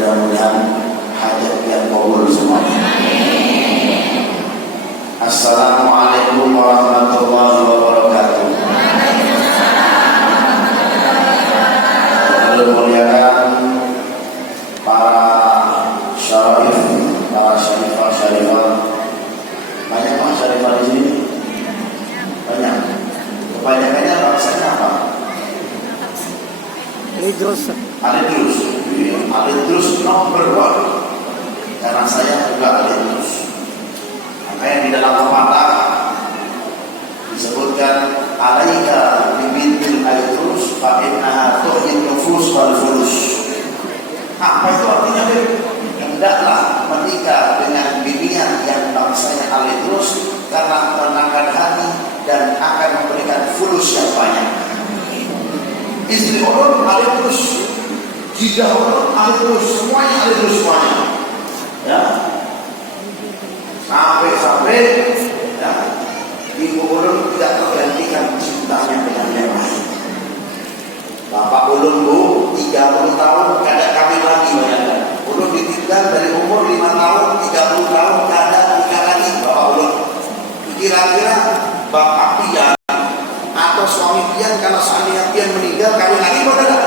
mudah-mudahan hajat yang kabul semuanya. Assalamualaikum warahmatullahi wabarakatuh. Muliakan para syarif, para syarifah. Banyak pak syarifah di sini? Banyak. Kebanyakannya bangsanya apa? Alidrus nomor 1. Karena saya juga alidrus. Makanya di dalam pepatah disebutkan alaika bibintil alidrus fa innaha tu'in nufus wal fulus. Apa itu artinya? Hendaklah menikah dengan binian yang bangsanya alidrus karena menenangkan hati dan akan memberikan fulus yang banyak. Istri orang alidrus, jidah orang alidrus, semuanya alidrus semuanya. Ya, sampai ya, ibu ulun tidak tergantikan cintanya dengan yang lain. Bapak ulun bu 30 tahun kada kawin lagi, bayangkan. Ulun ditinggal dari umur 5 tahun 30 tahun kada nikah lagi bapak ulun. Kira-kira bapak pian atau suami pian kalau seandainya pian meninggal kawin lagi apa tidak?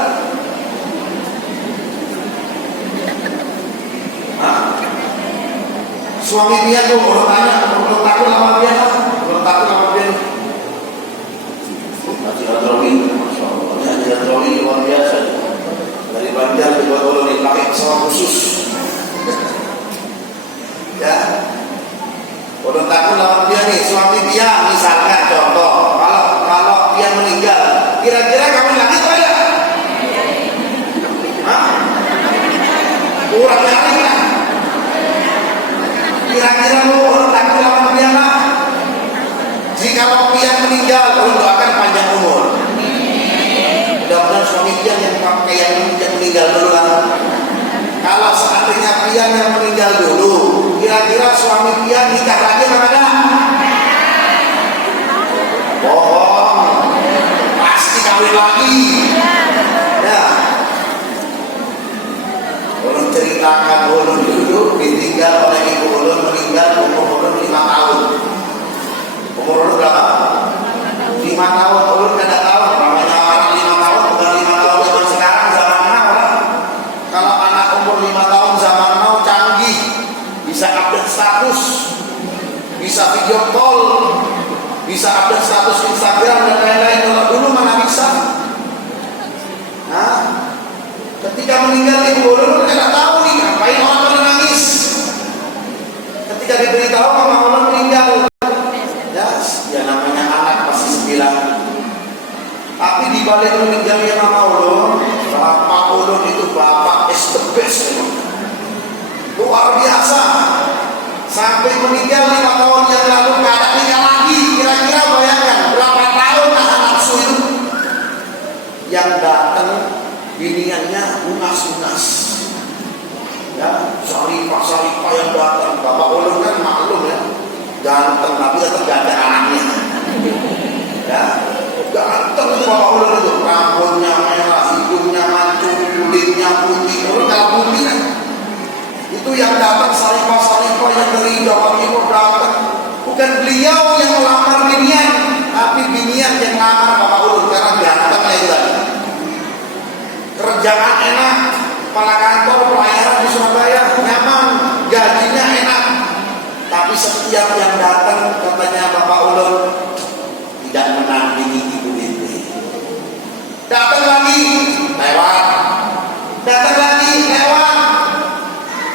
Suami pian tuh orang tanya, belum takut sama pian, belum takut sama pian. Masya Allah, ini luar biasa. Dari Banjar dibuat ulun dipakai pesawat khusus. Ya, ulun takut sama pian nih, suami pian misalkan contoh, kalau pian meninggal, kira-kira kawin lagi atau tidak? Kurang lagi lah. Kira-kira lu orang takut sama pian lah. Jika pian meninggal, ulun doakan panjang umur. Mudah-mudahan suami pian yang pakai yang meninggal dulu lah. Kalau seandainya pian yang meninggal dulu, kira-kira suami pian nikah lagi apa enggak? Bohong, pasti kawin lagi. Ya, ulun ceritakan ulun dulu ditinggal oleh ibu ulun, meninggal umur ulun 5 tahun. Umur ulun berapa? 5 tahun. Ulun tidak tahu namanya orang 5 tahun bukan 5 tahun zaman sekarang, zaman now lah. Kalau anak umur 5 tahun zaman now canggih, bisa update status, bisa video call, bisa update status Instagram dan lain-lain. Kalau dulu mana bisa? Nah, ketika meninggal ibu ulun tidak tahu nih ngapain orang pada nangis. Ketika diberitahu mama ulun meninggal, ya namanya anak pasti 9. Tapi di balik meninggalnya mama ulun, bapak ulun itu bapak is the best, luar biasa. Sampai meninggal 5 tahun yang lalu nggak ada nikah lagi. Kira-kira bayangkan berapa tahun anak nafsu itu yang datang biniannya lunas-lunas. Ya, saripah yang datang. Bapak ulun kan maklum ya, ganteng tapi tetap ganteng anaknya. Ya, ganteng itu bapak ulun itu, rambutnya merah, hidungnya mancung, kulitnya putih. Ulun kalau putih kan, itu yang datang saripah yang dari Jawa Timur datang. Bukan beliau yang melamar binian, tapi binian yang melamar bapak ulun karena gantengnya itu tadi. Kerjaan enak, kepala kantor pelayaran di Surabaya nyaman, gajinya enak. Tapi setiap yang datang katanya bapak ulun tidak menandingi ibu itu. Datang lagi lewat, datang lagi lewat.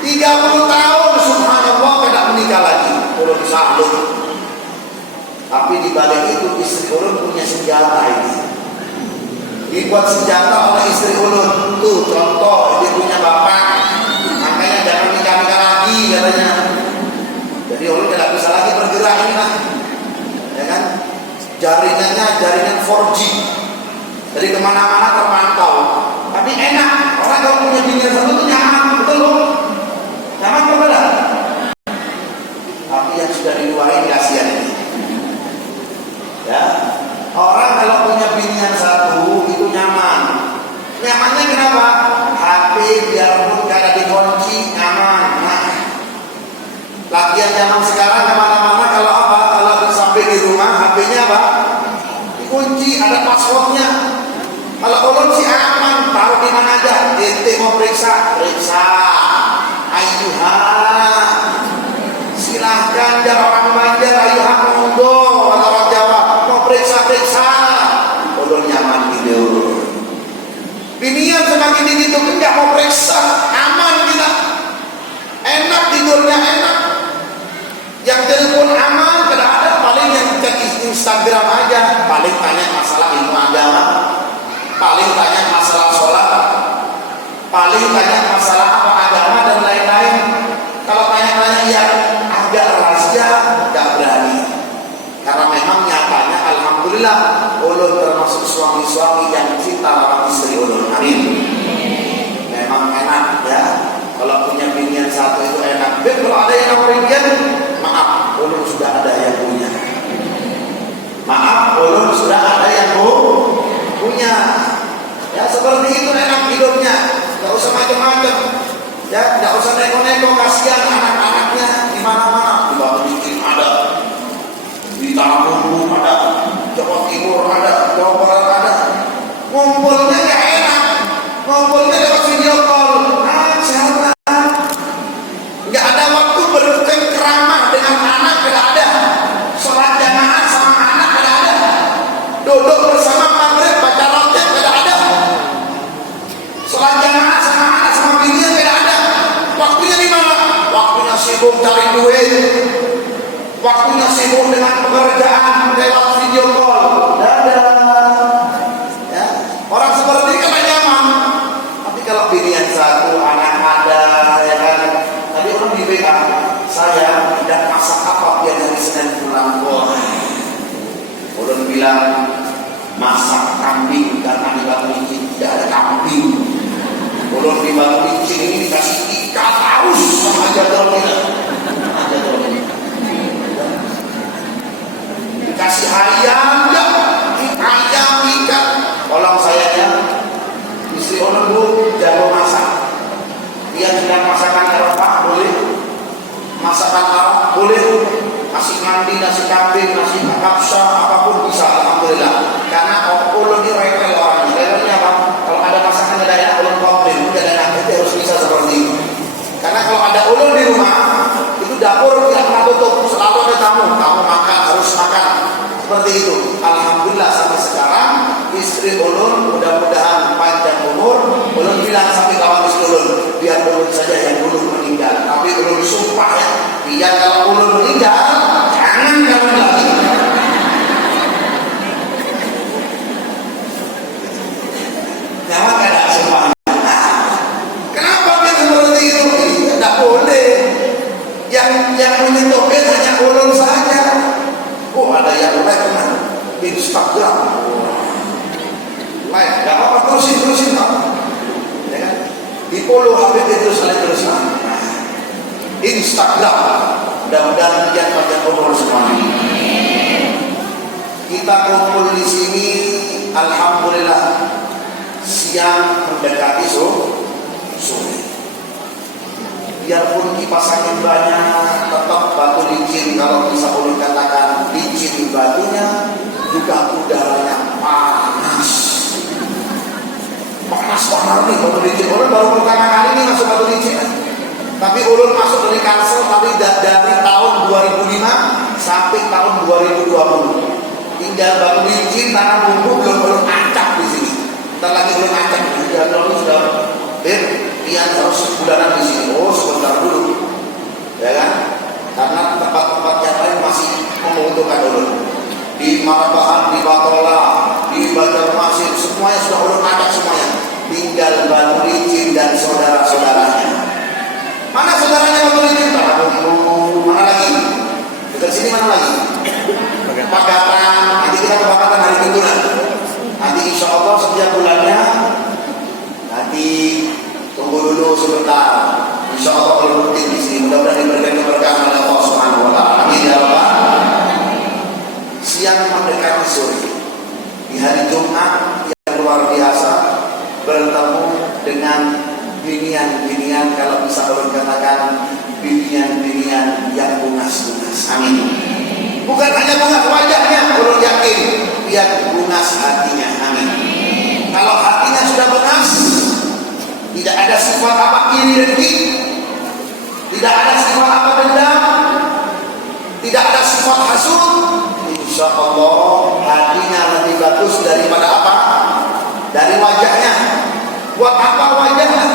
30 tahun subhanallah tidak menikah lagi. Ulun salut. Tapi di balik itu istri ulun punya senjata ini. Dibuat senjata oleh istri ulun. Tuh contoh, dia punya bapak, makanya jangan nikah-nikah lagi katanya. Jadi ulun tidak bisa lagi bergerak ini lah, ya kan? Jaringannya jaringan 4G, jadi kemana-mana terpantau. Tapi enak, orang kalau punya bini satu itu nyaman, betul loh? Nyaman berbeda. Tapi yang sudah diluarin kasihan ini. Ya, orang kalau punya binian satu itu nyaman. Nyamannya kenapa? HP biarpun kada di periksa, periksa. Ayuha, silahkan jangan orang Banjar, ayuha monggo, kata orang Jawa, mau periksa-periksa. Ulun nyaman tidur. Binian semakin begitu enggak mau periksa, aman kita. Enak tidurnya enak. Yang telepon aman, tidak ada. Paling yang cek Instagram aja, paling tanya masalah ilmu agama, paling tanya masalah sholat, paling tanya masalah apa agama dan lain-lain. Kalau tanya-tanya yang agak rahasia, nggak berani. Karena memang nyatanya, alhamdulillah, ulun termasuk suami-suami yang cinta sama istri ulun. Amin. Memang enak ya. Kalau punya binian satu itu enak. Dan kalau ada yang nawarin dia, maaf, ulun sudah ada yang punya. Maaf, ulun sudah ada yang punya. Ya seperti itu enak hidupnya. Gak usah macam-macam. Ya, gak usah neko-neko, kasihan anak-anaknya di mana-mana. Di Batu Licin ada, di Tanah Bumbu ada, Jawa Timur ada, Jawa Barat ada. Ngumpulnya gak enak. Ngumpulnya lewat video call. Siapa? Gak ada waktu bercengkrama dengan anak, gak ada. Sholat jamaah sama anak, gak ada. Duduk bersama maghrib, baca roti, gak ada. Sholat jamaah sama anak, sama bininya, gak ada. Waktunya di mana? Waktunya sibuk cari duit. Waktunya sibuk dengan pekerjaan lewat video call. Ya. Orang seperti ini kan nyaman. Tapi kalau binian satu, anak ada, ya kan. Tadi orang di WA, saya tidak masak apa biar dari Senin pulang. Ulun bilang masak kambing karena di Batu Licin tidak ada kambing. Ulun di Batu Licin ini dikasih ikan harus sama aja tidak. Dikasih ayam ya, ayam ikan. Tolong sayanya, istri ulun dulu jago masak. Dia sedang masakan Eropa boleh, masakan Arab boleh, nasi mandi, nasi kambing, nasi kapsa, apapun bisa, alhamdulillah. Karena ulun ini rewel orangnya. Rewelnya apa? Kalau ada masakan ada enak, ulun komplain, udah enak, itu harus bisa seperti itu. Karena kalau ada ulun di rumah, itu dapur tidak pernah tutup, selalu ada tamu makan, harus makan. Seperti itu. Alhamdulillah sampai sekarang istri ulun mudah-mudahan panjang umur. Ulun bilang sampai kawan istri ulun, biar ulun saja yang dulu meninggal. Tapi ulun sumpah ya, biar kalau ulun meninggal, jangan kamu lagi. Jangan ada sumpah. Kenapa dia seperti itu? Tidak boleh. Yang menyentuh hanya ulun saja. Oh ada yang live kan? Instagram. Live, gak apa-apa, terusin Pak. Ya kan? Di follow HP terus. Instagram. Mudah-mudahan yang panjang umur semuanya. Kita kumpul di sini, alhamdulillah. Siang mendekati sore. Biarpun kipas angin banyak, tetap Batu Licin, kalau bisa ulun katakan licin batunya, juga udaranya panas nih Batu Licin. Ulun baru pertama kali ini masuk Batu Licin, tapi ulun masuk dari Kalsel, tapi dari tahun 2005 sampai tahun 2020. Tinggal Batu Licin, Tanah Bumbu, belum ulun acak di sini. Ntar lagi ulun acak, dan sudah Ian harus sebulanan di sini. Oh sebentar dulu, ya kan? Karena tempat-tempat yang lain masih menguntungkan ulun. Di Marabahan, di Batola, di Banjarmasin, semuanya sudah ulun ada semuanya. Tinggal Batu Licin dan saudara-saudaranya. Mana saudaranya Batu Licin? Mana lagi? Dekat sini mana lagi? Pakatan. Nanti kita ke Pakatan hari Mingguan. Nanti insya Allah setiap bulannya. Nanti tunggu dulu sebentar. Insya Allah kalau rutin di sini, mudah-mudahan diberikan keberkahan oleh Allah Subhanahu Wa Taala. Amin ya Rabbal. Siang mendekati sore, di hari Jumat yang luar biasa, bertemu dengan binian-binian, kalau bisa orang katakan binian-binian yang bungas-bungas. Amin. Bukan hanya bungas wajahnya, orang yakin biar bungas hatinya. Amin. Kalau hatinya sudah bungas, tidak ada sifat apa iri dengki, tidak ada sifat apa dendam, tidak ada sifat hasud. Insya Allah hatinya lebih bagus daripada apa? Dari wajahnya. Buat apa wajahnya?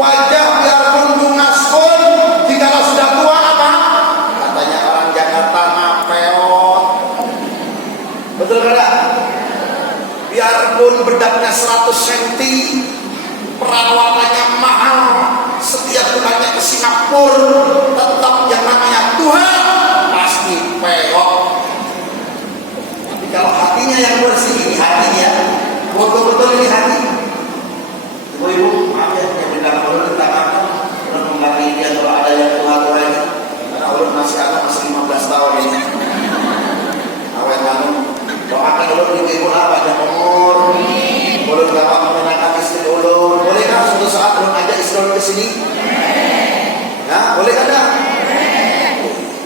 Wajah biarpun bungaskun, jika sudah tua apa? Katanya orang Jakarta ngapeot. Betul tidak? Biarpun bedaknya 100 cm, perawatannya mahal, setiap bulannya ke Singapura, tetap yang namanya Tuhan pasti peot. Tapi kalau hatinya yang bersih, ini hatinya betul-betul ini hati. Ibu-ibu, maaf ya, yang bilang ulun tentang apa? Ulun mengganti dia kalau ada yang tua-tua ini, karena ulun masih anak, masih 15 tahun ini. Awet kamu, doakan ulun ibu-ibu apa? Ada umur, ulun gampang menyenangkan istri ulun. Bolehkah suatu saat ulun ajak istri ulun ke sini? Ya, boleh kada?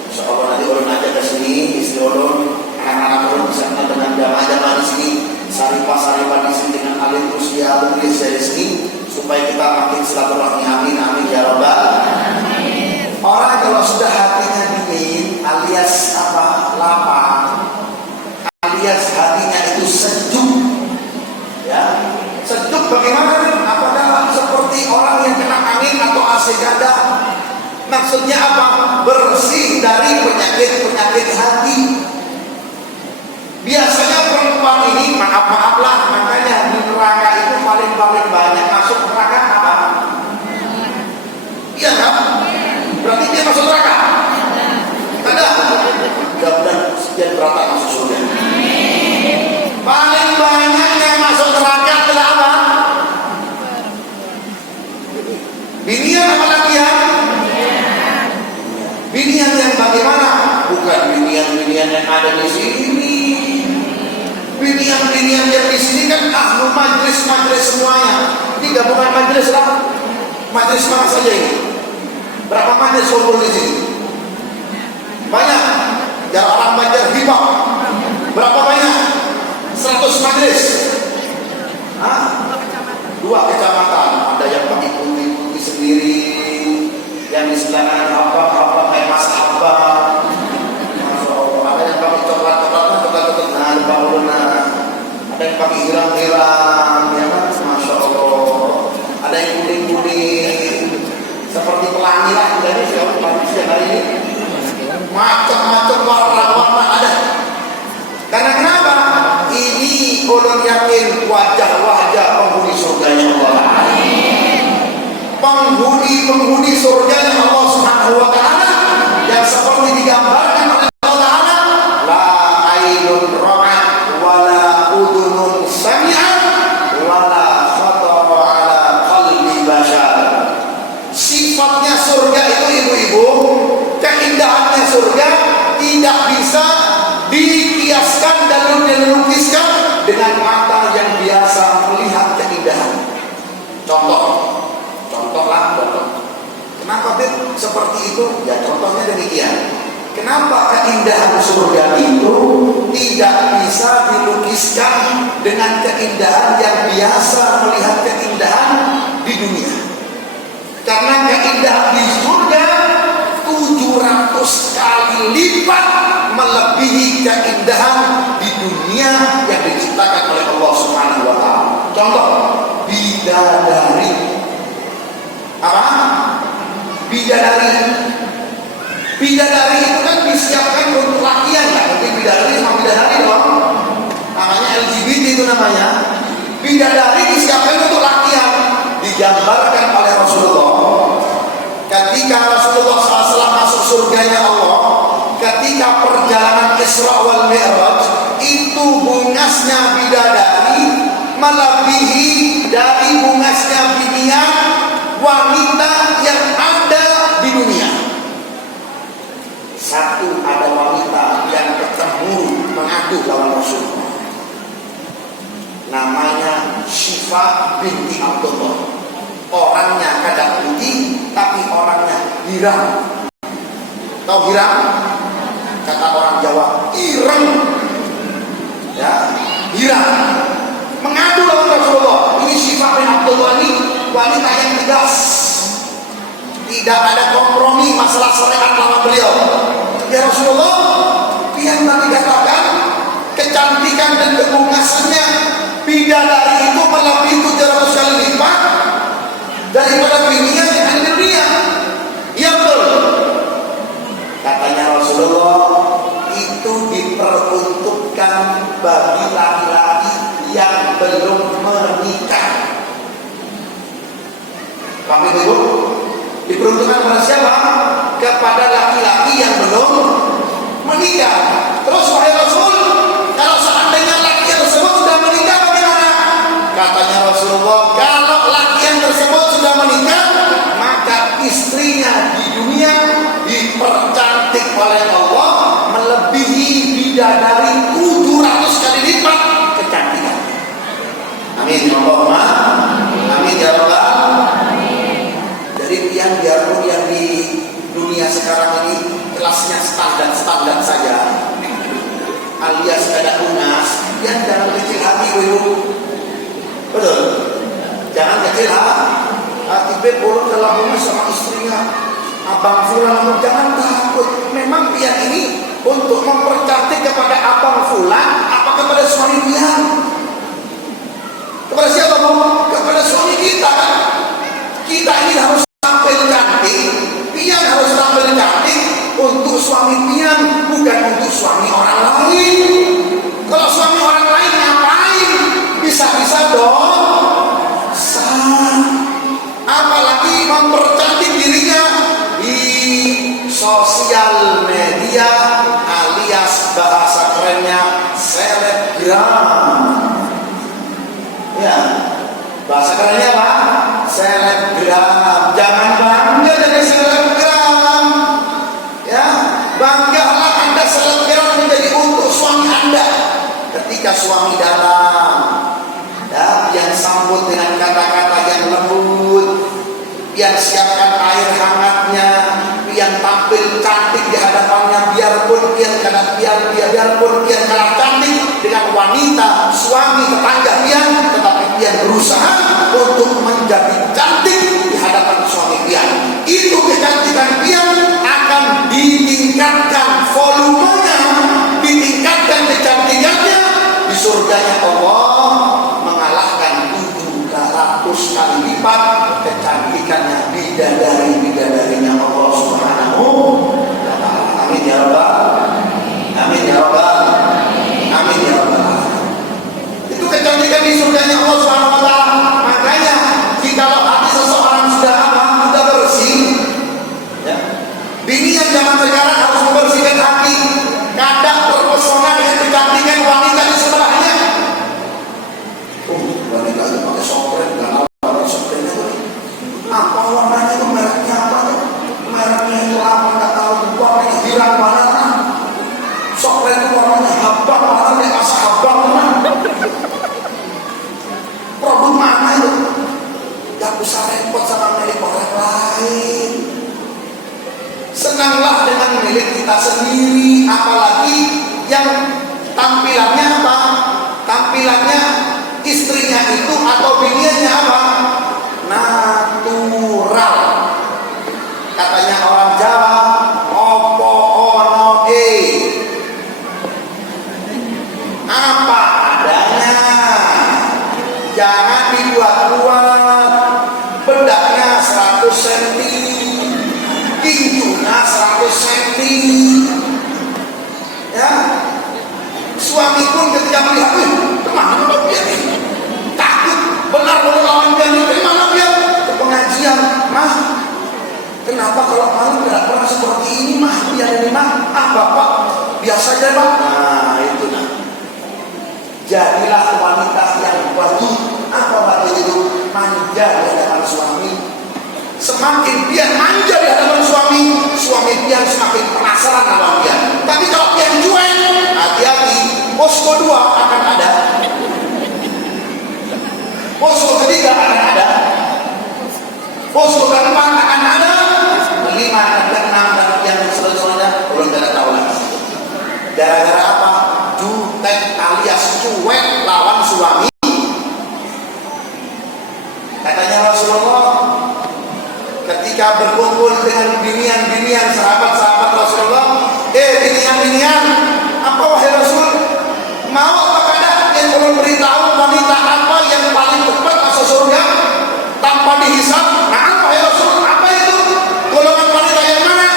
Insya Allah nanti ulun ajak ke sini, istri ulun, anak-anak ulun bisa kenal dengan jamaah-jamaah di sini. Saripah-saripah di sini dengan alim usia tulis dari sini supaya kita makin silaturahmi. Amin amin ya rabbal alamin. Orang kalau sudah hatinya dingin alias apa? Lapang, alias hatinya itu sejuk. Ya, sejuk bagaimana? Apakah seperti orang yang kena angin atau AC gada? Maksudnya apa? Bersih dari penyakit-penyakit hati. Biasanya perempuan ini maaf-maaflah, makanya di neraka itu paling banyak masuk neraka apa? Iya kan? Berarti dia masuk neraka? Ada? Mudah-mudahan sekian berata masuk surga. Paling banyak yang masuk neraka adalah apa? Binian apa lakian? Binian yang bagaimana? Bukan binian-binian yang ada di sini. Binian-binian yang di sini kan ahlu majlis semuanya. Ini gabungan majlis lah. Majlis mana saja ini? Berapa majlis kumpul di sini? Banyak. Jarak orang Banjar hibah. Berapa banyak? 100 majlis. Hah? 2 kecamatan. Ada yang pakai putih-putih sendiri, yang di sebelah apa kayak Mas Abah. Ada yang pakai coklat-coklat, nah lupa uluna. Ada yang pakai girang-girang, ya kan? Masya Allah. Ada yang kuning-kuning, seperti pelangi lah. Jadi siapa siang hari ini? Macam-macam warna-warna ada. Karena kenapa? Ini ulun yakin wajah-wajah penghuni surganya Allah. Penghuni surganya Allah Subhanahu wa Ta'ala yang seperti digambarkan oleh Allah Ta'ala, la ainun ra'at wala udunun sami'at wala khatara ala qalbi bashar. Sifatnya surga itu ibu-ibu, keindahannya surga tidak bisa dikiaskan dan dilukiskan dengan mata yang biasa melihat keindahan. Contoh. Kenapa seperti itu? Ya contohnya demikian. Kenapa keindahan surga itu tidak bisa dilukiskan dengan keindahan yang biasa melihat keindahan di dunia? Karena keindahan di surga 700 kali lipat melebihi keindahan di dunia yang diciptakan oleh Allah Subhanahu wa Ta'ala. Contoh, bidadari. Apa? Bidadari itu kan disiapkan untuk lakian ya, tapi bidadari sama bidadari dong. Namanya LGBT itu namanya. Bidadari disiapkan untuk lakian. Digambarkan oleh Rasulullah. Ketika Rasulullah SAW masuk surganya Allah, ketika perjalanan Isra wal Mi'raj, itu bungasnya bidadari melebihi dari bungasnya binian wanita yang ada di dunia. Satu, ada wanita yang bertemu mengadu lawan Rasulullah, namanya Syifa binti Abdullah. Orangnya kadang putih tapi orangnya girang. Tahu girang? Kata orang Jawa, ireng. Ya, girang. Mengadu lawan Rasulullah. Ini Syifa bin Abdullah ini wanita yang tegas, tidak ada kompromi masalah syariat lawan beliau. Ya Rasulullah, yang tadi katakan kecantikan dan kegungasannya bidadari itu melebihi 700 kali lipat daripada bininya yang ada di dunia. Ya betul. Katanya Rasulullah, itu diperuntukkan bagi laki-laki yang belum menikah. Paham itu? Diperuntukkan kepada siapa? Kepada laki-laki yang belum menikah. Terus wahai Rasul, kalau seandainya laki yang tersebut sudah menikah bagaimana? Katanya Rasulullah, kalau laki yang tersebut sudah menikah, maka istrinya di dunia dipercantik oleh Allah melebihi bidadari 700 kali lipat kecantikan. Amin. Allahumma amin ya rabbal. Jadi biarpun yang di dunia sekarang ini kelasnya standar saja, alias kada unas, yang jangan kecil hati dulu. Betul? Jangan kecil hati berbolong dalam rumah sama istrinya. Abang Fulan, jangan takut. Memang pian ini untuk mempercantik kepada Abang Fulan apa kepada suami pian? Kepada siapa bu? Kepada suami kita kan? Kita ini harus tampil cantik, pian harus tampil cantik untuk suami pian, bukan untuk suami orang lain. Kalau suami orang lain ngapain? Bisa-bisa dong. Apalagi mempercantik dirinya di sosial media alias bahasa kerennya selebgram. Ya, bahasa kerennya apa? Selebgram. Jangan bangga dari selebgram. Ya, banggalah Anda selebgram menjadi untuk suami Anda. Ketika suami datang, ya, yang sambut dengan kata-kata yang lembut, yang siapkan air hangatnya, yang tampil cantik di hadapannya, biarpun dia kalah cantik dengan wanita suami tetangga pian, tetapi dia berusaha untuk menjadi cantik di hadapan suami pian. Itu kecantikan pian akan ditingkatkan volumenya, ditingkatkan kecantikannya di surganya Allah, mengalahkan 700 kali lipat kecantikannya bidadarinya Allah Subhanahu wa ta'ala. Amin ya rabbal. Amin ya rabbal. Amin ya rabbal. Itu kecantikan di surganya Allah Subhanahu wa ta'ala. Makanya jikalau hati seseorang sudah bersih, ya, bini yang zaman sekarang harus membersihkan hati. Kadang terpesona dengan kecantikan wanita di sebelahnya. Wanita itu pakai sopren, nggak tahu pakai soprennya itu apa warnanya, itu mereknya apa, mereknya itu apa nggak tahu, warnanya hirang banget kan. Sopren itu warnanya habang banget, kayak asap habang kan. Produk mana itu? Gak usah repot sama milik orang lain. Senanglah dengan milik kita sendiri, apalagi yang tampilannya apa? Tampilannya istrinya itu atau bininya apa? Natural. Katanya orang Jawa, opo ono apa adanya. Jangan dibuat-buat. Bedaknya 100 cm, tinjunya 100 cm. Ya, suami pun ketika melihat, kemana dia ini? Takut, benar-benar lawan dia ini. Kemana dia? Ke pengajian, mah. Kenapa kalau malam tidak pernah seperti ini, mah? Dia ini mah, bapak biasa aja bang. Nah itu nah. Jadilah wanita yang batu. Apa batu itu? Manja di hadapan suami. Semakin dia manja di hadapan suami, suami dia semakin penasaran sama dia. Tapi kalau dia cuek, hati-hati, posko 2 akan ada, posko ketiga akan ada, posko keempat akan ada, 5 dan 6 dan yang selanjutnya belum tidak tahu lagi. Gara-gara ketika berkumpul dengan binian-binian sahabat-sahabat Rasulullah, binian-binian, apa wahai Rasul, mau apa kadang yang perlu beritahu wanita apa yang paling cepat masuk surga tanpa dihisab? Nah, wahai Rasul, apa itu? Golongan wanita yang mana?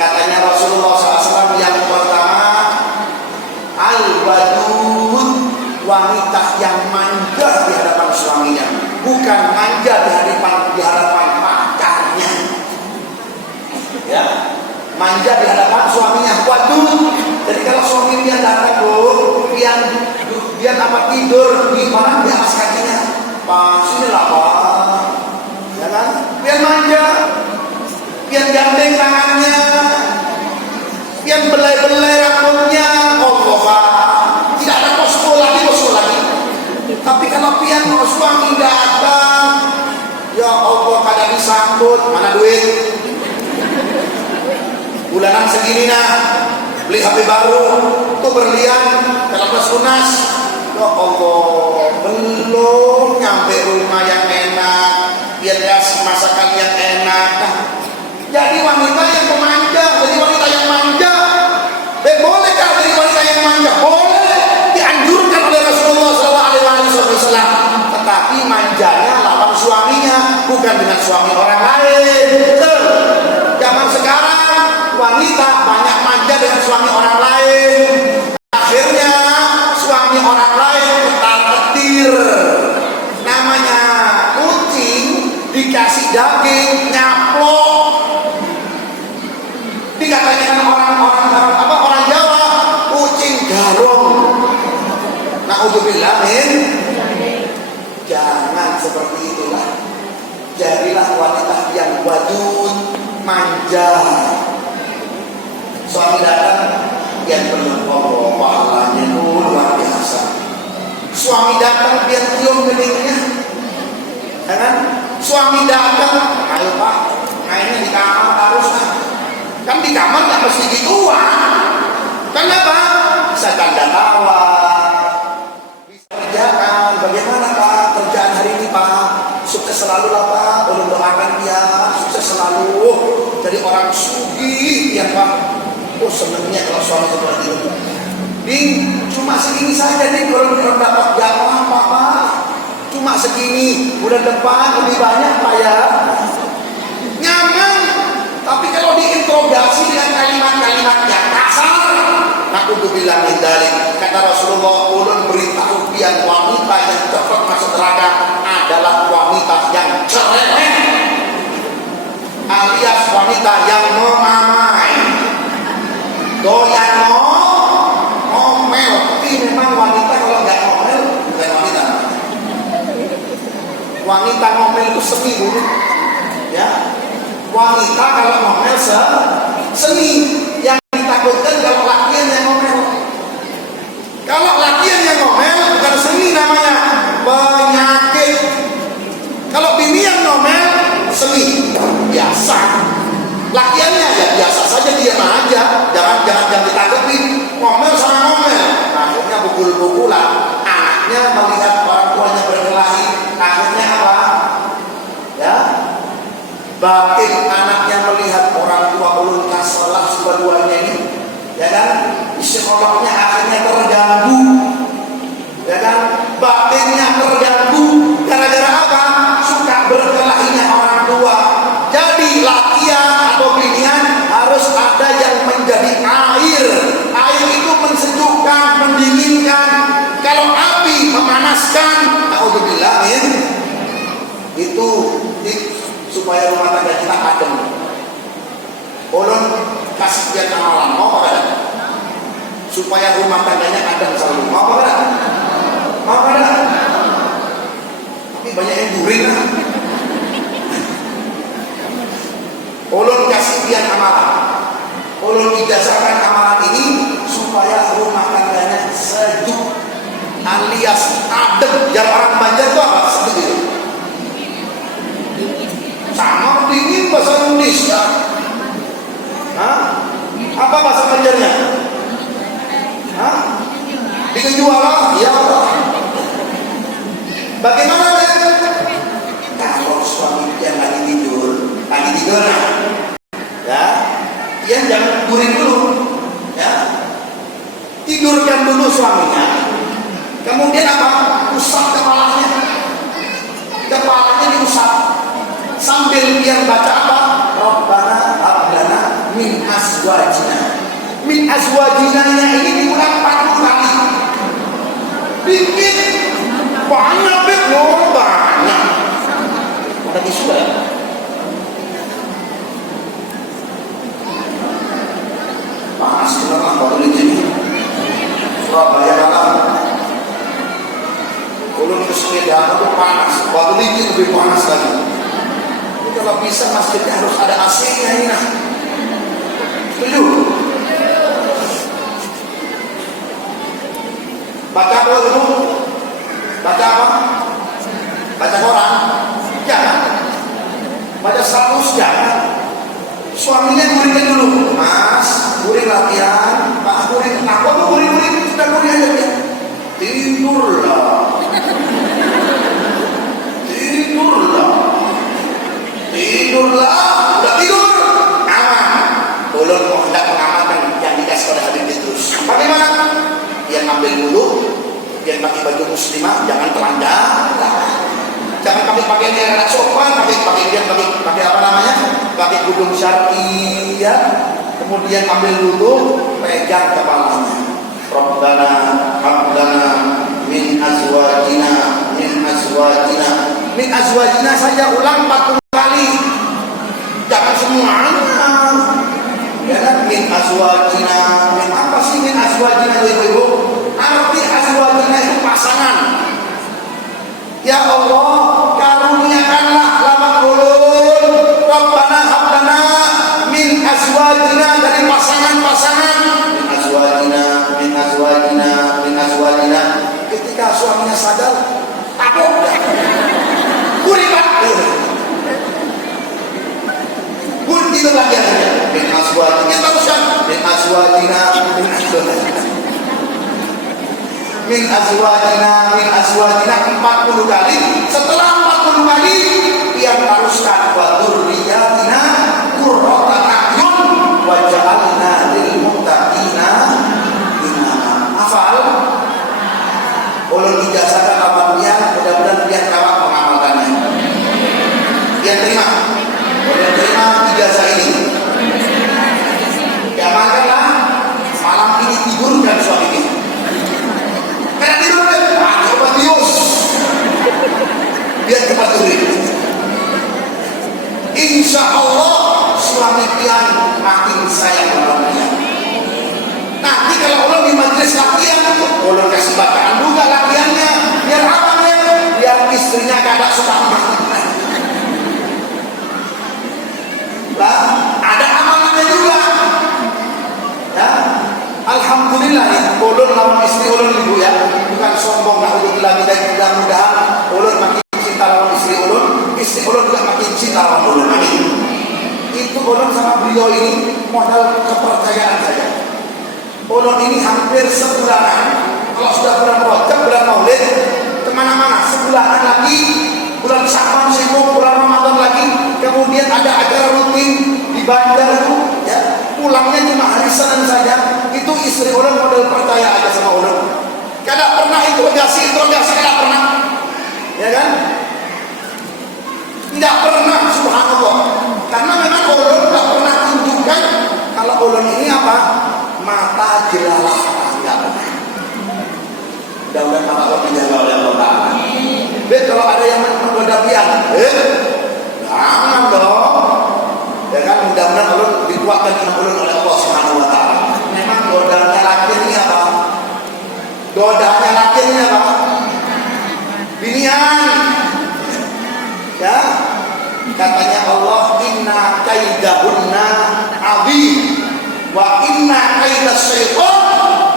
Katanya Rasulullah SAW, yang pertama, al-wadud, wanita yang manja di hadapan suaminya, bukan manja di hadapan pacarnya. Ya, manja di hadapan suaminya. Wadud. Jadi kalau suami dia datang, dia apa tidur di mana, di atas kakinya, Pak, sini lah Pak, ya kan? Biar manja, biar gandeng tangannya, biar belai-belai rambutnya. Allah Pak, tidak ada posko lagi. Tapi kalau pian mau suami datang, ya Allah, kadang disambut, mana duit? Bulanan segini nah, beli HP baru, tuh berlian, kalau plus lunas. Ya Allah, belum nyampe rumah yang enak, biar kasih masakan yang enak. Nah, jadi wanita yang pemanja, jadi wanita yang manja. Bolehkah jadi wanita yang manja? Boleh, dianjurkan oleh Rasulullah SAW. Tetapi manjanya lawan suaminya, bukan dengan suami orang lain. Betul. Zaman sekarang wanita banyak manja dengan suami orang lain. Akhirnya suami orang lain ketar-ketir. Namanya kucing dikasih daging nyaplok. Dikatakan orang Jawa, kucing garong. Na'udzubillah min. Jangan seperti itulah. Jadilah wanita yang wadud, manja. Suami datang, yang belum, Allah, pahalanya luar biasa. Suami datang, biar cium geningnya, ya kan? Suami datang, ayo Pak, mainnya di kamar harus lah. Kan di kamar nggak mesti gituan. Kenapa? Bisa tanda tawa, bisa kerjaan. Bagaimana Pak kerjaan hari ini Pak? Sukses selalu lah Pak. Ulun doakan dia sukses selalu. Jadi orang sugih ya Pak. Oh senangnya kalau suami seperti itu. Ding, cuma segini saja nih kalau belum dapat jamaah Pak. Cuma segini. Bulan depan lebih banyak Pak ya. Nyaman. Tapi kalau diinterogasi dengan kalimat-kalimat yang kasar, na'udzubillah min dzalik. Kata Rasulullah, ulun beritahu pian wanita yang cepat masuk neraka adalah wanita yang cerewet, alias wanita yang memamai, doyan ngomel. Tapi memang wanita kalau nggak ngomel bukan wanita. Wanita ngomel itu seni dulu, ya. Wanita kalau ngomel seni. Yang ditakutkan kalau lakian yang ngomel. Kalau lakian yang ngomel bukan seni namanya, penyakit. Kalau bini yang ngomel seni, biasa. Lakiannya ya biasa saja, diam aja, jangan ditanggapi. Ngomel sama ngomel, akhirnya pukul-pukulan. Anaknya melihat orang tuanya berkelahi, akhirnya apa? Ya, batin anaknya melihat orang tua ulun kasalah dua-duanya ini, ya kan? Psikolognya akhirnya terganggu, ya kan? Batinnya terganggu gara-gara apa? Suka berkelahinya orang tua. Jadi lakian atau binian harus ada yang menjadi air. Air itu mensejukkan, mendinginkan. Kalau api memanaskan, na'udzubillah min. Itu supaya rumah tangga kita adem. Ulun kasih dia amalan, mau apa kan? Supaya rumah tangganya adem selalu. Mau apa kan? Mau apa kan? Tapi banyak yang durin kan? Ulun kasih dia amalan. Ulun ijazahkan amalan ini supaya rumah tangganya sejuk, alias adem. Yang orang Banjar itu apa? Seperti itu. Sama dingin bahasa Indonesia. Hah? Apa bahasa Banjarnya? Hah? Dikejualan? Ya Allah. Bagaimana? Kalau suami dia lagi tidur, gitu nah. Ya, yang jangan guring dulu, ya. Tidurkan dulu suaminya, kemudian apa? Usap kepalanya, diusap, sambil dia baca apa? Rabbana hablana min azwajina. Min azwajinanya ini diulang 40 kali. Dikit, banyak belum banyak. Ada tisu ya? Panas kenapa baru di sini? Surabaya malam. Ulun ke sepeda itu panas, baru ini lebih panas lagi. Ini kalau bisa masjidnya harus ada AC-nya ini. Nah. Setuju? Baca apa dulu? Baca apa? Baca koran? Jangan. Baca status? Jangan. Suaminya guringin dulu. Mas, guring latihan. Pak, guring. Apa tuh guring-guring? Sudah guring aja dia. Tidurlah. Tidurlah. Tidurlah. Udah tidur. Aman. Ulun mau hendak mengamalkan yang dikasih pada Habib terus. Bagaimana? Dia ngambil dulu, dia pakai baju muslimah, jangan telanjang. Jangan pakai yang anak sopan, pakai apa namanya? Pakai kudung syar'i, ya. Kemudian ambil dulu, pegang kepalanya. Rabbana hablana min azwajina, min azwajina saja ulang 40 kali. Jangan semuanya. Ya kan? Min azwajina, min apa sih min azwajina ibu-ibu? Arti azwajina itu pasangan. Ya Allah, karuniakanlah lama ulun. Rabbana hablana min azwajina, dari pasangan-pasangan. Min azwajina. Ketika suaminya sadar, takut. Kuribat. Itu lagi aja. Min azwajina terusan. Min azwajina. Min azwajina 40 kali. Setelah 40 kali dia teruskan wa dzurriyyatina qurrata a'yun wa ja'alna lil muttaqina imama. Hafal? Ulun ijazahkan apa dia, mudah-mudahan dia kawat mengamalkannya. Dia terima. Dia terima ijazah ini. Diamalkanlah, malam ini tidurkan suaminya. Karena tidur kan, coba tius. Biar cepat tidur. Insya Allah suami pian makin sayang sama dia. Nanti kalau ulun di majelis latihan, ulun kasih bacaan juga latihannya. Biar apa ya? Biar istrinya kadang suka lah, ada amalannya juga. Ya, alhamdulillah ya. Ulun lawan istri ulun ibu ya, bukan sombong nak ulun lagi dan mudah-mudahan ulun makin cinta lawan istri ulun juga makin cinta lawan ulun. Amin. Itu ulun sama beliau ini modal kepercayaan saja. Ulun ini hampir sebulanan. Kalau sudah bulan Rajab, bulan Maulid, kemana-mana sebulanan lagi. Bulan Sya'ban sibuk, bulan Ramadan lagi, kemudian ada acara rutin di bandar itu, ya, pulangnya cuma hari Senin saja. Itu istri ulun model percaya aja sama ulun. Kada pernah interogasi kada pernah, ya kan? Tidak pernah, subhanallah. Karena memang ulun tidak pernah tunjukkan kalau ulun ini apa? Mata jelalah, tidak pernah. Mudah-mudahan Allah dijaga oleh Allah. Kalau ada yang menggoda pian, jangan dong. Ya kan, mudah-mudahan ulun dikuatkan ulun oleh Allah Subhanahu wa taala. Memang godanya laki ini apa? Godanya laki ini apa? Binian. Ya. Katanya Allah, inna kaidahunna azim wa inna kaidas syaitan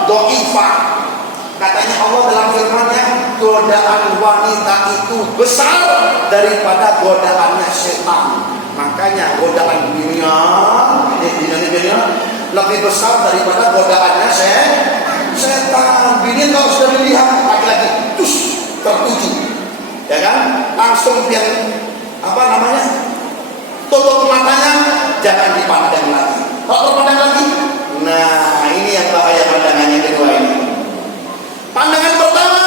dhaifah. Katanya Allah dalam firman-Nya, godaan wanita itu besar daripada godaannya setan. Makanya godaan dunia lebih besar daripada godaannya setan. Bini kalau sudah dilihat laki-laki tertuju, ya kan? Langsung yang apa namanya? Tutup matanya jangan dipandang lagi. Kalau terpandang lagi, nah ini yang bahaya pandangan yang kedua ini. Pandangan pertama,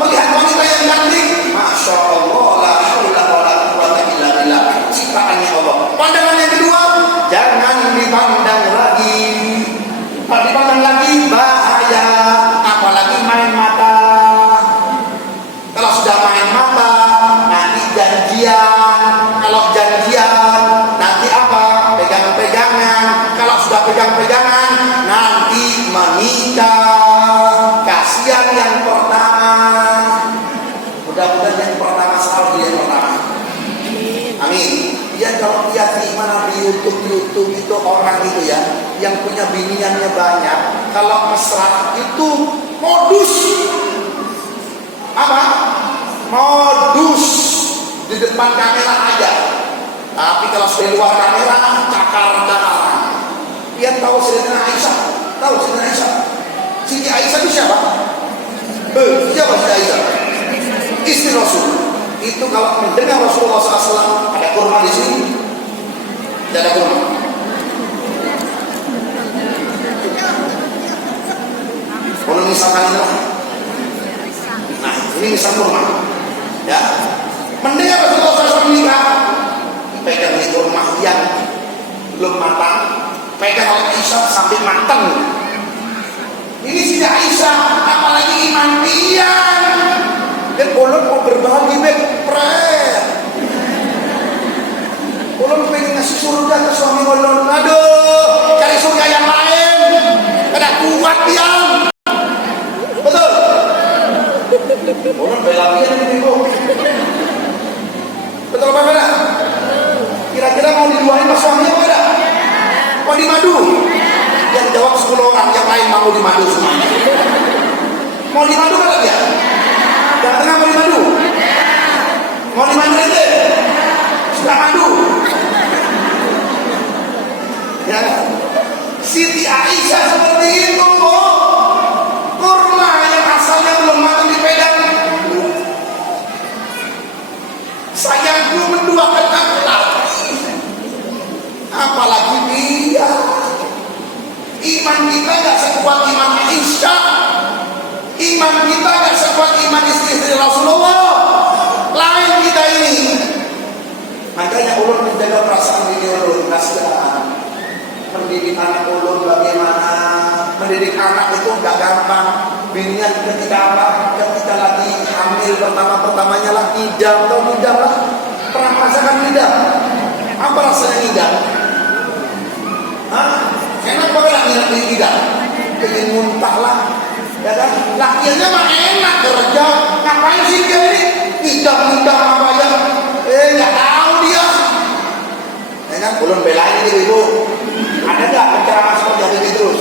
melihat wanita yang cantik, masya Allah, la haula wala quwwata illa billah, ciptaannya Allah. Pandangan yang kedua, jangan dipandang lagi. Kalau dipandang lagi bahaya, apalagi main mata. Kalau sudah main mata, nanti janjian. Kalau janjian, nanti apa? Pegang-pegangan. Kalau sudah pegang-pegangan, nanti menikah. Kasihan yang pertama. Mudah-mudahan yang pertama selalu yang pertama. Amin. Ya kalau lihat di mana di YouTube itu orang itu ya, yang punya biniannya banyak, kalau mesra itu modus. Apa? Modus di depan kamera aja. Tapi kalau di luar kamera cakar-cakaran. Dia tahu Sayyidatina Aisyah? Tahu Sayyidatina Aisyah? Siti Aisyah itu siapa? Siapa Siti Aisyah? Istri Rasul. Itu kalau mendengar Rasulullah SAW ada kurma di sini, tidak ada kurma. Kalau misalkan ini, nah ini misal kurma, ya. Mendengar Rasulullah SAW menikah, pegang di kurma yang belum matang, pegang oleh Aisyah sampai matang. Ini Siti Aisyah, apalagi iman pian. Dan ulun mau berbagi pret. Ulun pengen ngasih surga ke suami ulun. Aduh, cari surga yang lain. Kada kuat pian. Betul. Ulun bela pian ini kok. Betul apa beda? Kira-kira mau diduain sama suaminya apa beda? Mau dimadu? Yang jawab 10 orang, yang lain mau dimadu semuanya. Mau dimadu kan ya? Yang tengah mau dimadu? Mau dimadu itu? Sudah madu? Ya, Siti Aisyah seperti itu. Kurma yang asalnya belum matang dipegang. Sayangku menduakan aku lagi. Apalagi dia. Iman kita gak sekuat iman Aisyah. Iman kita gak sekuat iman istri-istri Rasulullah. Lain kita ini. Makanya ulun menjaga perasaan diri ulun. Kasihan. Mendidik anak ulun bagaimana. Mendidik anak itu gak gampang. Binian ketika apa? Ketika lagi hamil pertama-pertamanya lah ngidam. Tahu ngidam lah? Pernah merasakan ngidam? Apa rasanya ngidam? Hah? Enak banget lah ngidam. Pengen muntah lah. Ya kan? Lakiannya mah enak kerja. Ngapain sih dia ini? Ngidam-ngidam apa ya? Gak tahu dia. Ya kan? Belum belain ibu-ibu. Ada gak penceramah seperti itu terus?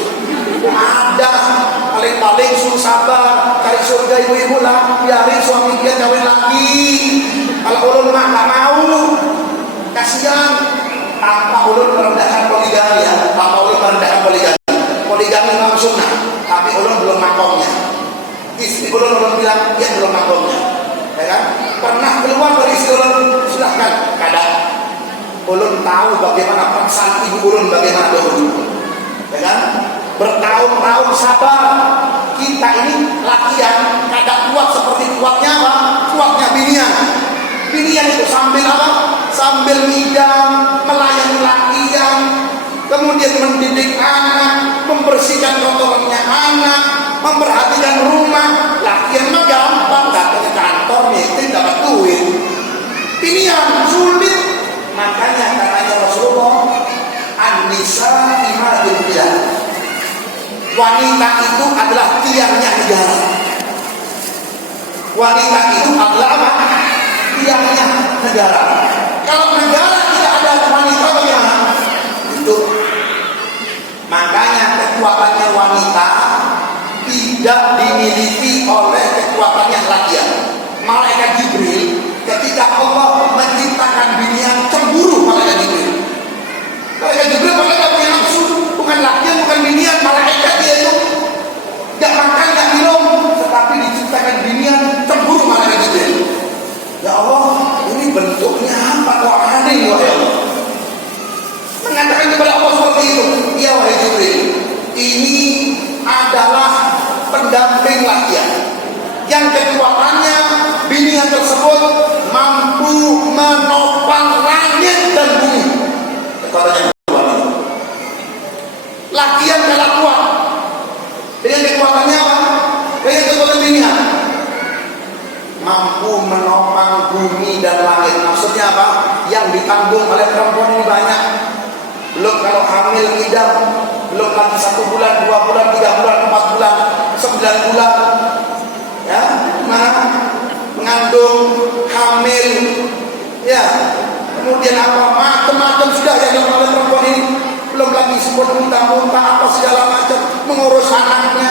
Ada. Paling-paling suruh sabar. Cari surga ibu-ibu lah. Biarin suami dia kawin lagi. Kalau ulun mah gak mau. Kasihan. Tanpa ulun merendahkan poligami ya. Tanpa ulun merendahkan poligami. Poligami memang sunnah. Tapi ulun belum makomnya. Istri ulun bilang dia belum makomnya. Ya kan? Pernah keluar dari istri ulun, silahkan. Kadang ulun tahu bagaimana perasaan ibu ulun bagaimana dahulu. Ya kan? Bertahun-tahun sabar. Kita ini lakian kadang kuat seperti kuatnya apa? Kuatnya binian. Binian itu sambil apa? Sambil ngidam, melayani lakian, kemudian mendidik anak, membersihkan kotorannya anak, memperhatikan rumah. Lakian mah gampang, datang ke kantor meeting dapat duit. Ini yang sulit. Makanya katanya Rasulullah, an-nisa imadul bilad. Wanita itu adalah tiangnya negara. Wanita itu adalah apa? Tiangnya negara. Kalau negara tidak ada wanita bagaimana? Itu. Makanya kekuatannya wanita tidak dimiliki oleh kekuatannya lakian. Malaikat Jibril ketika Allah menciptakan binian cemburu malaikat Jibril. Malaikat Jibril malaikat punya nafsu, bukan lakian, bukan binian, malaikat dia itu gak makan, gak minum, tetapi diciptakan binian cemburu malaikat Jibril. Ya Allah, ini bentuknya apa kok aneh ya Allah? menopang langit dan bumi. Katanya lakian kalah kuat dengan kekuatannya apa? Dengan kekuatan dunia mampu menopang bumi dan langit. Maksudnya apa? Yang ditanggung oleh perempuan ini banyak. Belum kalau hamil ngidam, belum lagi 1 bulan, 2 bulan, 3 bulan, 4 bulan, 9 bulan, ya, mana mengandung, hamil, ya, kemudian apa macam-macam sudah yang dilakukan oleh perempuan ini. Belum lagi semua muntah-muntah apa segala macam, mengurus anaknya,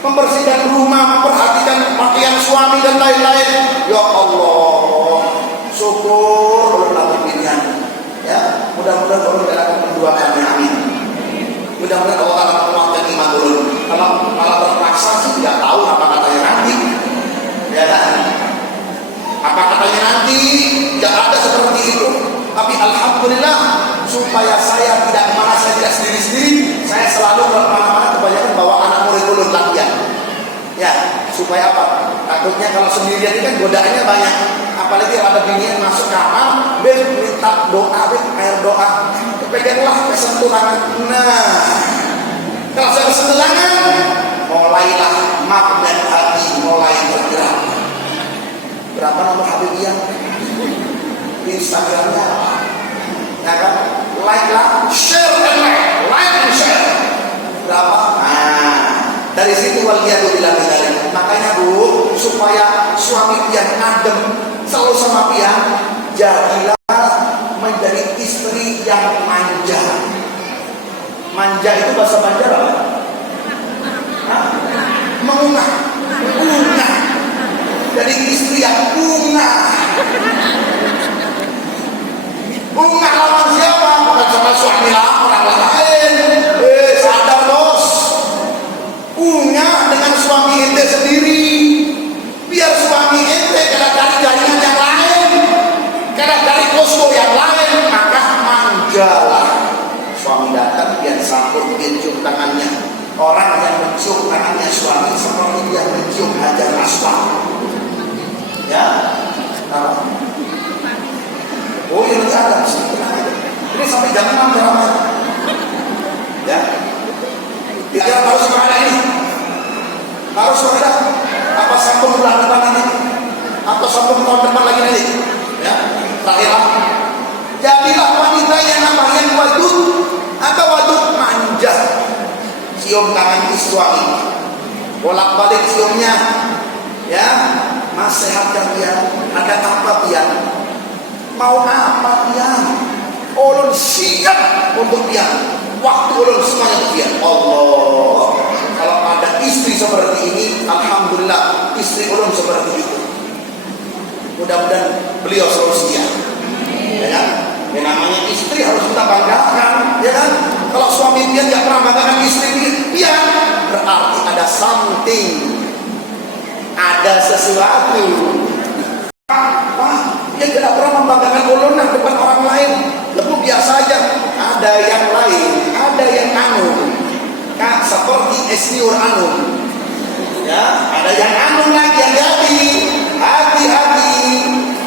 membersihkan rumah, memperhatikan pakaian suami dan lain-lain. Ya Allah, syukur Allah pilihan. Ya, mudah-mudahan Allah tidak akan menduakannya, amin. Mudah-mudahan Allah akan menguatkan iman dulu. Kalau malah terpaksa sih tidak tahu apa katanya nanti. Ya kan? Apa katanya nanti? Tidak ada seperti itu. Tapi alhamdulillah supaya saya tidak kemana, saya tidak sendiri-sendiri. Saya selalu kemana-mana kebanyakan bawa anak murid latihan. Ya, supaya apa? Takutnya kalau sendirian ini kan godaannya banyak. Apalagi kalau ada bini yang masuk kamar, minta doa, air doa, peganglah, sentuh tangan. Nah, kalau saya sentuh tangan, mulailah magnet hati mulai bergerak. Berapa nomor Habibiyah? Di Instagramnya apa? Ya kan? Like lah, share and like and share. Berapa? Nah, dari situ waliyadu billahi dzalik. Makanya Bu, supaya suami pian adem selalu sama pian, jadilah menjadi istri yang manja. Manja itu bahasa Banjar apa? Mengungah. Ungah. Jadi istri yang ungah. Ungah lawan siapa? Bukan sama suami lah, orang lain. Sadar bos. Ungah dengan suami ente sendiri. Biar suami ente kadang cari jaringan yang lain, kadang cari posko yang lain, maka manjalah. Suami datang biar sambut, biar cium tangannya. Orang yang mencium tangannya suami seperti dia mencium hajar aswad. Ya, apa? Oh ya nanti ada ini sampai jam 6 ceramah. Ya, kita harus kemana ini? Harus kemana? Apa sambung bulan depan ini? Atau sambung tahun depan lagi nanti? Ya, terakhir. Jadilah wanita yang apa? Yang wadud atau wadud manja. Cium tangan suami, bolak-balik ciumnya. Ya, mas sehat kan dia? Ada apa dia? Mau apa dia? Ulun siap untuk dia. Waktu ulun semuanya untuk dia. Allah. Kalau ada istri seperti ini, alhamdulillah istri ulun seperti itu. Mudah-mudahan beliau selalu setia. Ya kan? Yang namanya istri harus kita banggakan, ya kan? Kalau suami dia tidak pernah banggakan istri dia, berarti ada something, ada sesuatu. Dia tidak pernah membanggakan ulun depan orang lain. Lebih biasa aja. Ada yang lain, ada yang anu. Kan seperti esniur anu. Ya, ada yang anu lagi yang hati-hati.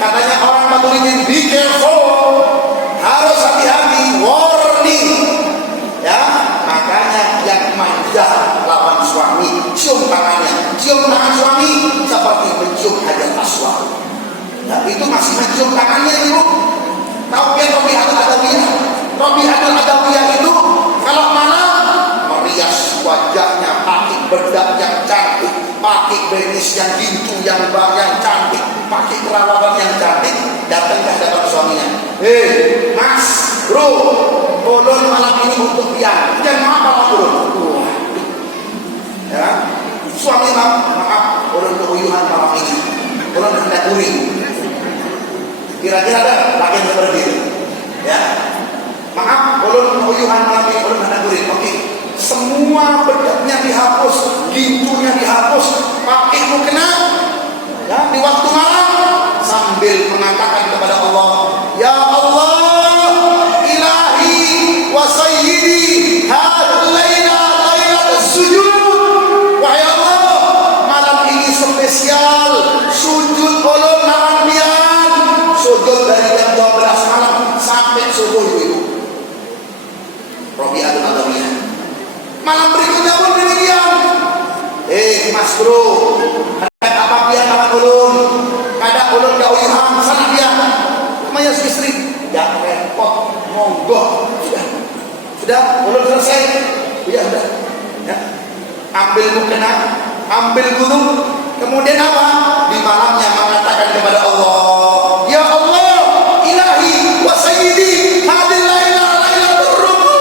Katanya orang Maturidin, be careful. Harus hati-hati, warning. Ya, makanya yang manja lawan suami, cium tangannya. Cium tangan suami seperti mencium hajar aswad. Nah, itu masih mencium tangannya ibu. Tahu kan Robihatul Adawiyah? Robihatul Adawiyah itu kalau malam merias wajahnya, pakai bedak yang cantik, pakai benis yang gintu yang cantik, pakai perawatan yang cantik, datang ke hadapan suaminya. Hei, mas, bro, ulun malam ini untuk pian. Jangan apa apa bro. Ya, suami maaf, ulun keuyuhan malam ini. Ulun hendak kuring. Kira-kira ada lagi yang seperti itu. Ya, maaf, ulun keuyuhan malam ini, ulun hendak kuring. Oke, semua bedaknya dihapus, gintunya dihapus, pakai mukena. Ya, di waktu malam sambil mengatakan kepada Allah, ya Allah, ilahi wa sayyidi hadhihi lailatul sujud. Wahai Allah, malam ini spesial sujud ulun lawan pian, sujud ayo istri, gak repot, monggo, sudah, belum selesai, ya udah, ya. Ambil mukena, ambil guru, kemudian apa? Di malamnya mengatakan kepada Allah, ya Allah, ilahi wa sayyidi, hadil laila lailatul ruku.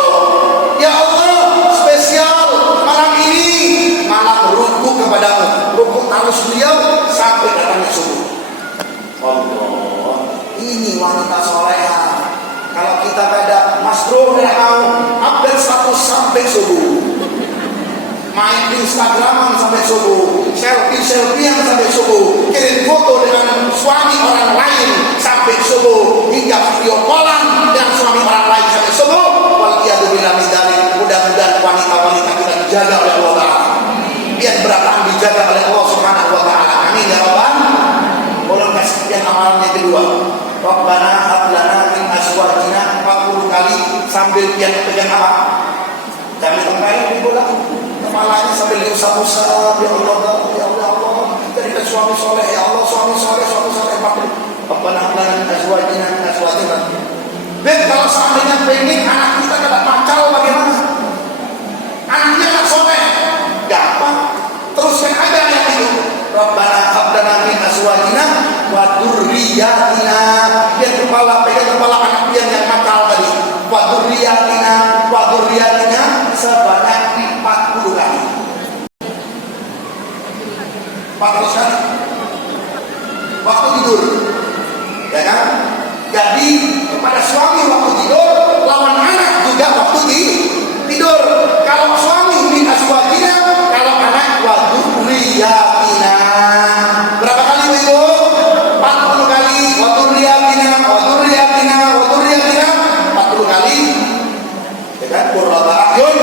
Ya Allah, spesial malam ini, malam ruku kepadamu, ruku tarus beliau sampai datangnya subuh. Allah, ini wanita soleha. Kalau kita pada Mas Bro mau update status sampai subuh, main Instagraman sampai subuh, selfie-selfiean sampai subuh, kirim foto dengan suami orang lain sampai subuh, hingga video callan dengan suami orang lain sampai subuh. Waliyadzubillah min dzalik. Mudah-mudahan wanita-wanita kita dijaga oleh Allah Ta'ala, biar berataan dijaga oleh Allah Subhanahu wa Ta'ala. Amin ya Rabbal. Boleh kasih yang amalan yang kedua, Rabbana hab lana min azwajina, 40 kali sambil pian pegang apa? Kami tempelin di bola, kepalanya sambil diusap-usap, ya Allah, ya Allah, Allah, jadikan suami soleh, ya Allah, suami soleh, 40. Rabbana hab lana min azwajina, azwajina. Ben, kalau seandainya pengen anak kita kena makal bagaimana? Anaknya anak soleh, gampang. Teruskan aja yang itu. Rabbana hab lana min azwajina wa dzurriyyatina. Biar kepala pegang kepala anak pian yang makal tadi. Wa dzurriyyatina, wa dzurriyyatina sebanyak 40 kali. 40 kali. Waktu tidur. Ya kan? Jadi kepada suami waktu tidur, lawan anak juga waktu tidur. Kalau suami min azwajina, kalau anak wa dzurriyyatina. Berapa kali itu? 40 kali. Wa dzurriyyatina, wa dzurriyyatina, wa dzurriyyatina 40 kali. Ya kan? Qurrata a'yun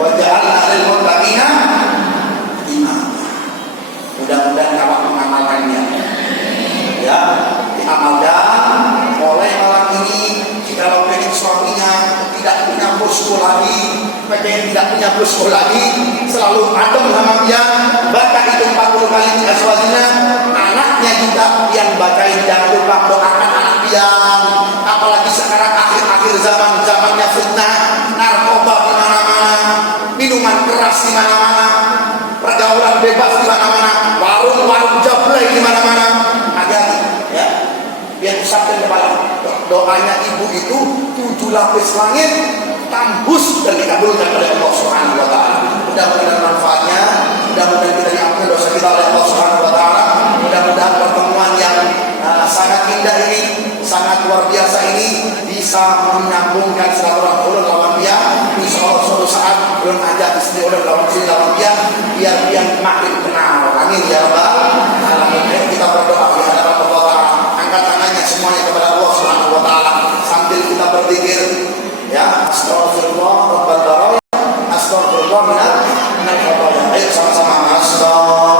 wa ja'alna lil muttaqina imama. Mudah-mudahan kamu mengamalkannya. Ya, diamalkan mulai malam ini. Jika pengen suaminya tidak punya bosku lagi, pengen tidak punya bosku lagi, selalu adem sama dia, baca itu 40 kali di azwajina. Anaknya juga yang bacain, jangan lupa doakan anak dia. Apalagi sekarang akhir-akhir zaman, zamannya fitnah, narkoba di mana-mana, minuman keras di mana-mana, pergaulan bebas di mana-mana, warung-warung jablay di mana-mana. Hati-hati, ya. Biar usapkan kepala. Doanya ibu itu 7 lapis langit tembus dan dikabulkan oleh Allah Subhanahu wa Ta'ala. Mudah-mudahan manfaatnya, mudah-mudahan kita diampuni dosa kita oleh Allah Subhanahu wa Ta'ala. Mudah-mudahan pertemuan yang sangat indah ini, sangat luar biasa ini bisa menyambungkan silaturahmi lawan dia. Insyaallah suatu saat belum ajak istri oleh lawan sini lawan dia, biar dia makin kenal. Amin ya rabbal alamin. Kita berdoa di hadapan Allah Ta'ala. Angkat tangannya semuanya kepada Allah Subhanahu wa Ta'ala sambil kita berzikir, ya, astagfirullah rabbal baraya, astagfirullah minal khataya. Ayo sama-sama astagfirullah.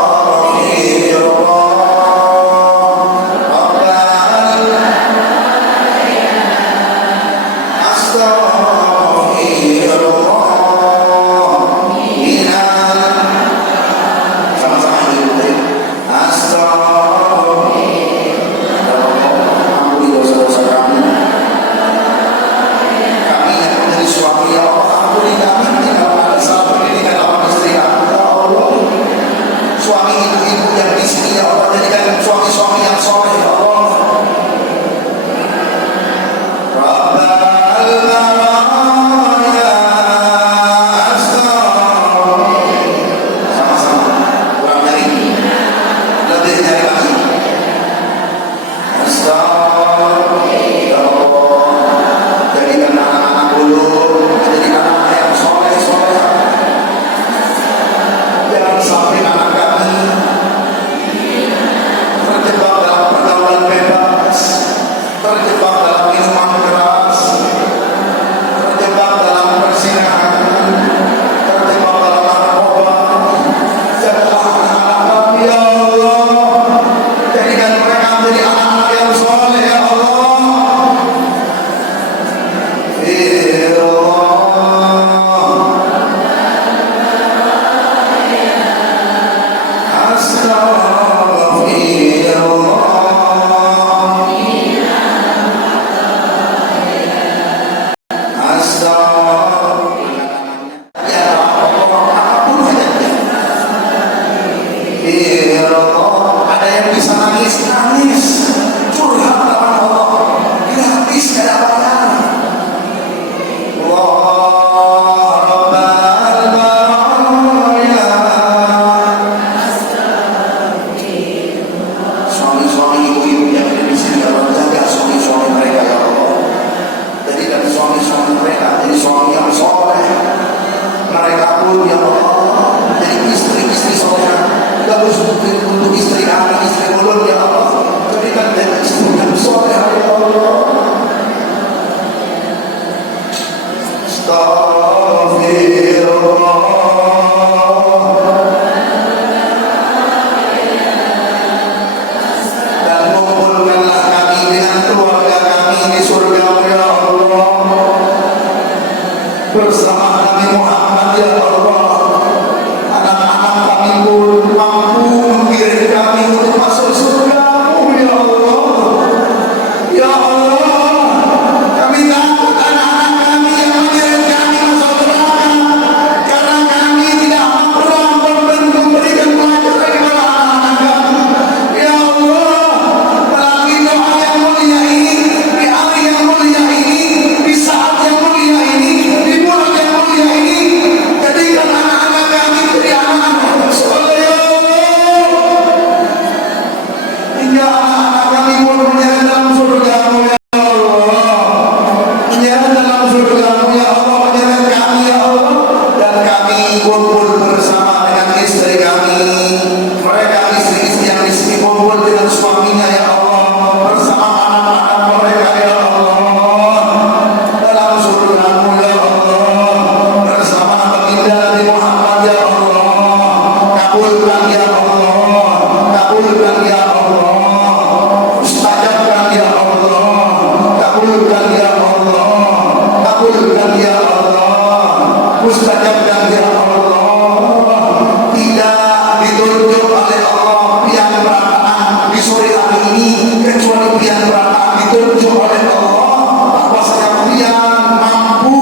ini kecuali pihak berapa ditunjuk oleh Allah bahwasanya kalian mampu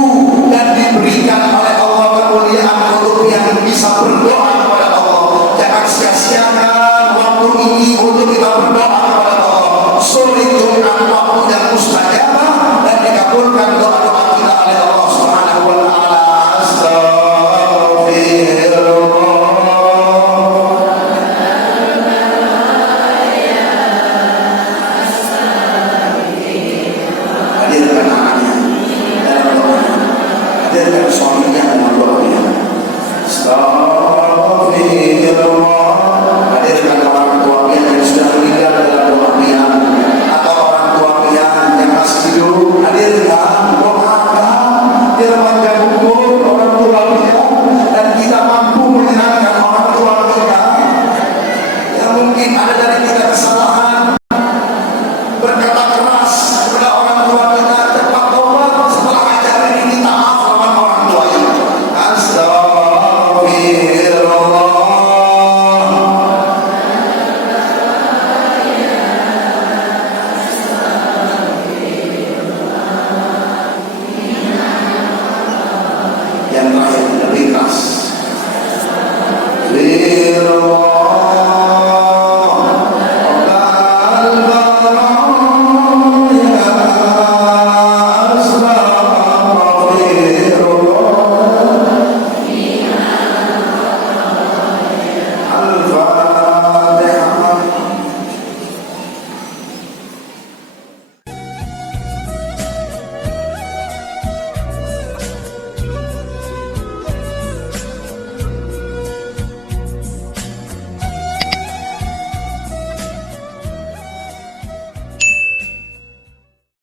dan diberikan oleh Allah kemuliaan untuk yang bisa berdoa kepada Allah. Jangan sia-siakan waktu ini untuk kita berdoa kepada Allah. Sulitkan waktu